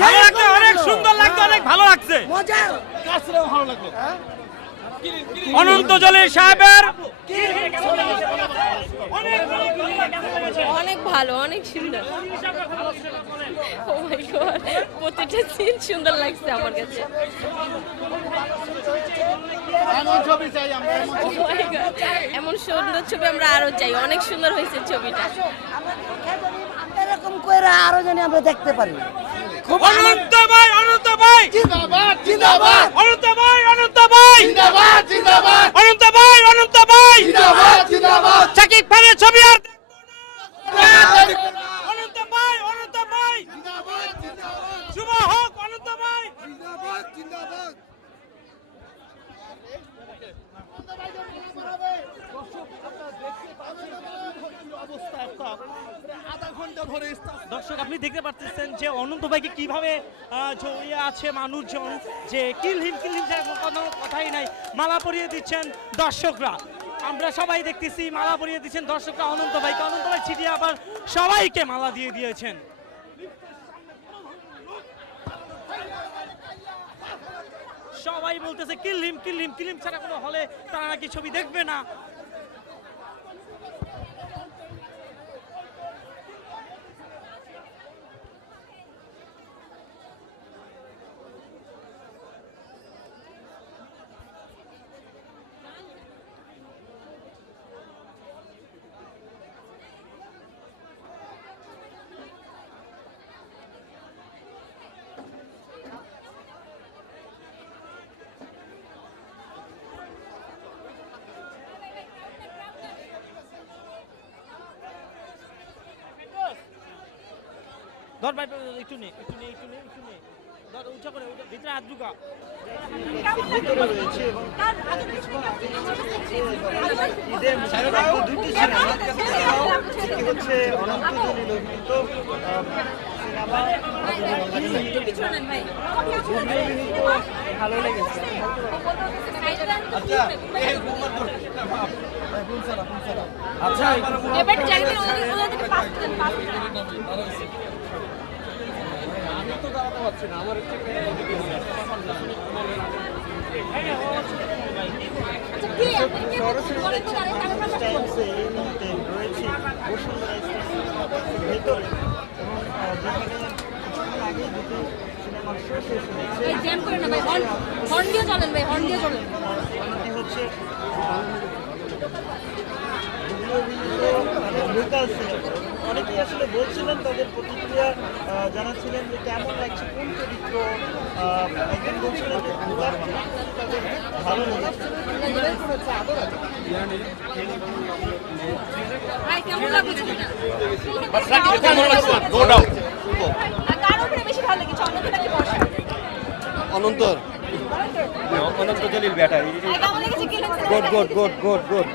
ভালো লাগছে অনেক সুন্দর লাগছে অনেক ভালো লাগছে। মজা। অনন্ত জলিল সাহেবের অনেক ভালো অনেক সুন্দর। ও মাই গড প্রতিটা সিন সুন্দর লাগছে আমার কাছে। Oh my God, এমন সুন্দর ছবি আমরা আরও চাই। অনেক সুন্দর হয়েছে ছবিটা। এরকম করে আরও জানি আমরা দেখতে পারি। খুব অনন্ত ভাই অনন্ত ভাই। জিন্দাবাদ জিন্দাবাদ। অনন্ত ভাই অনন্ত ভাই। জিন্দাবাদ জিন্দাবাদ। অনন্ত ভাই অনন্ত ভাই। জিন্দাবাদ জিন্দাবাদ। শাকিব খানের ছবি আর দেখব না। অনন্ত ভাই। অনন্ত ভাই শুভ হোক অনন্ত ভাই। দর্শক, আপনি দেখতে পাচ্ছেন যে অনন্ত ভাইকে কীভাবে জড়িয়ে আছে মানুষজন, যে কিলহিম কিলহিম কোনো কথাই নাই। মালা পরিয়ে দিচ্ছেন দর্শকরা। আমরা সবাই দেখতেছি মালা পরিয়ে দিচ্ছেন দর্শকরা অনন্ত ভাইকে। অনন্ত ভাই ছিটিয়ে আবার সবাইকে মালা দিয়ে দিয়েছেন। সবাই বলতেছে কিলহিম কিলহিম কিলহিম ছাড়া কোনো হলে তারা নাকি ছবি দেখবে না। ধর ভাই একটু নে একটু নে একটু নে একটু নে। ধর উঁচা করে ভিতরে হাত ঢুকা দুটি সিনেমা হচ্ছে ভালো লেগেছে আচ্ছা জ্যাম করে না ভাই হর্ন হর্ন দিয়ে চলেন ভাই হর্ন দিয়ে চলেন হচ্ছে লোকাল সিনেমা অনেকেই আসলে বলছিলেন তাদের প্রতিক্রিয়া জানাচ্ছিলেন যে কেমন লাগছে কোন চরিত্র একজন বলছিলেন যে তাদের ভালো লেগেছে। অনন্তর অনন্ত জলিল ব্যাটারি লেগেছে good good good good good